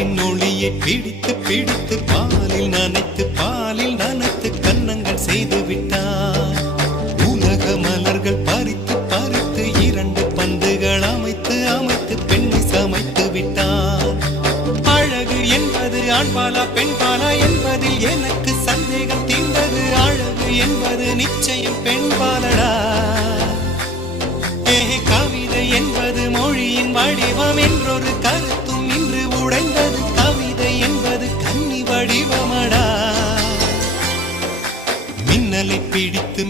நிலவின் ஒளியை பிடித்து பிடித்து பாலில் நனைத்து கன்னங்கள் செய்து விட்டார். உலக மலர்கள் பறித்து பறித்து 2 பந்துகள் அமைத்து அமைத்து பெண்ணை சமைத்து விட்டார். அழகு என்பது ஆண்பாலா பெண்பாலா என்பதில் எனக்கு சந்தேகம் தீர்ந்தது. அழகு என்பது நிச்சயம் பெண்பாலடா. கவிதை என்பது மொழியின் வடிவம் என்றொரு கருத்தும் இன்று உடைந்தது. கவிதை என்பது கன்னி வடிவமடா. மின்னலை பிடித்து